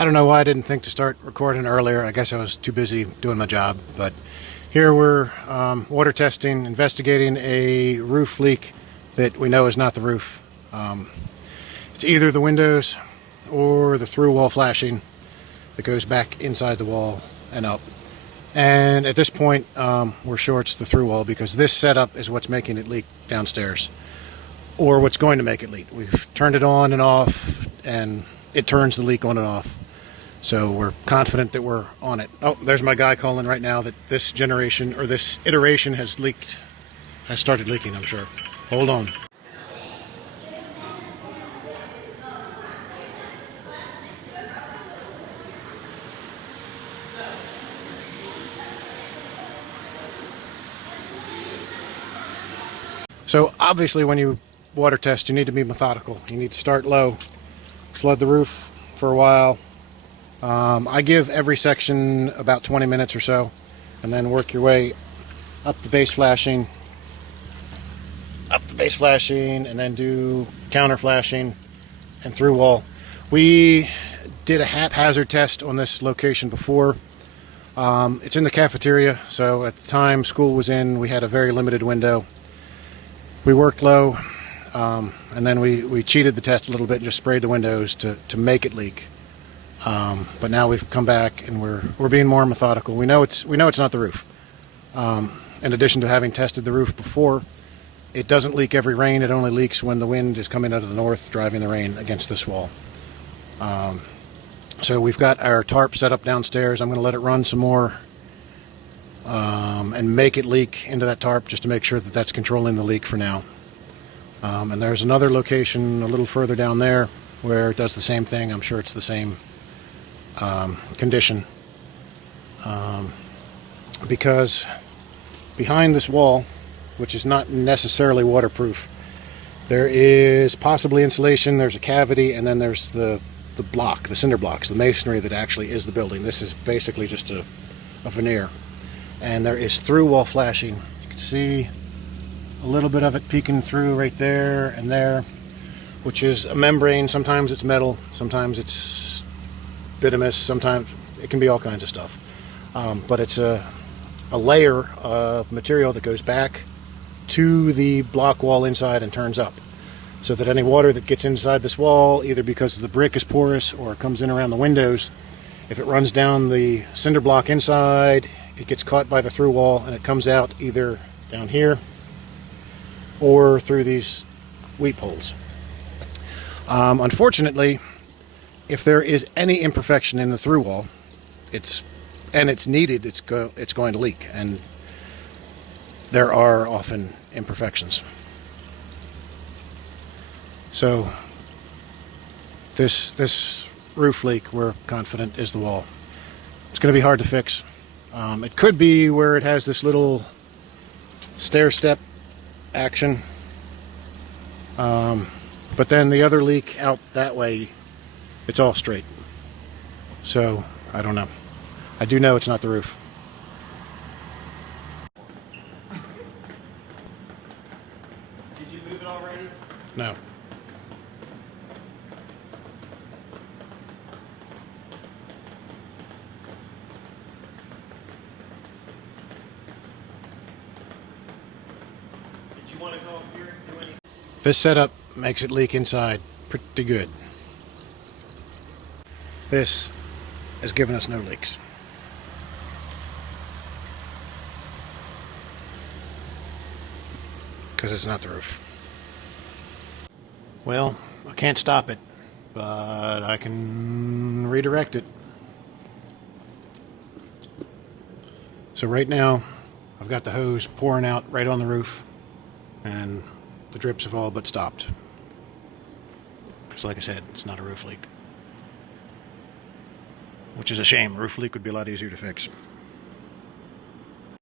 I don't know why I didn't think to start recording earlier. I guess I was too busy doing my job. But here we're water testing, investigating a roof leak that we know is not the roof. It's either the windows or the through wall flashing that goes back inside the wall and up. And at this point, we're sure it's the through wall because this setup is what's making it leak downstairs, or what's going to make it leak. We've turned it on and off, and it turns the leak on and off. So we're confident that we're on it. Oh, there's my guy calling right now that this generation, or this iteration, has started leaking, I'm sure. Hold on. So obviously when you water test, you need to be methodical. You need to start low, flood the roof for a while. I give every section about 20 minutes or so, and then work your way up the base flashing, and then do counter flashing and through wall. We did a haphazard test on this location before. It's in the cafeteria, so at the time school was in, we had a very limited window. We worked low, and then we cheated the test a little bit and just sprayed the windows to make it leak. But now we've come back and we're being more methodical. We know it's not the roof. In addition to having tested the roof before, it doesn't leak every rain. It only leaks when the wind is coming out of the north, driving the rain against this wall. So we've got our tarp set up downstairs. I'm going to let it run some more and make it leak into that tarp just to make sure that that's controlling the leak for now. And there's another location a little further down there where it does the same thing. I'm sure it's the same condition, because behind this wall, which is not necessarily waterproof, there is possibly insulation, there's a cavity, and then there's the block, the cinder blocks, the masonry that actually is the building. This is basically just a veneer, and there is through wall flashing. You can see a little bit of it peeking through right there and there, which is a membrane. Sometimes it's metal, sometimes it's bituminous, sometimes it can be all kinds of stuff. But it's a layer of material that goes back to the block wall inside and turns up, so that any water that gets inside this wall, either because the brick is porous or it comes in around the windows, if it runs down the cinder block inside, it gets caught by the through wall and it comes out either down here or through these weep holes. Unfortunately, if there is any imperfection in the through wall, it's needed, it's going to leak, and there are often imperfections. So this roof leak, we're confident, is the wall. It's going to be hard to fix. It could be where it has this little stair step action, but then the other leak out that way, it's all straight. So I don't know. I do know it's not the roof. Did you move it already? No. Did you want to go up here and do anything? This setup makes it leak inside pretty good. This has given us no leaks. Because it's not the roof. Well, I can't stop it, but I can redirect it. So right now, I've got the hose pouring out right on the roof, and the drips have all but stopped. Because like I said, it's not a roof leak. Which is a shame. A roof leak would be a lot easier to fix.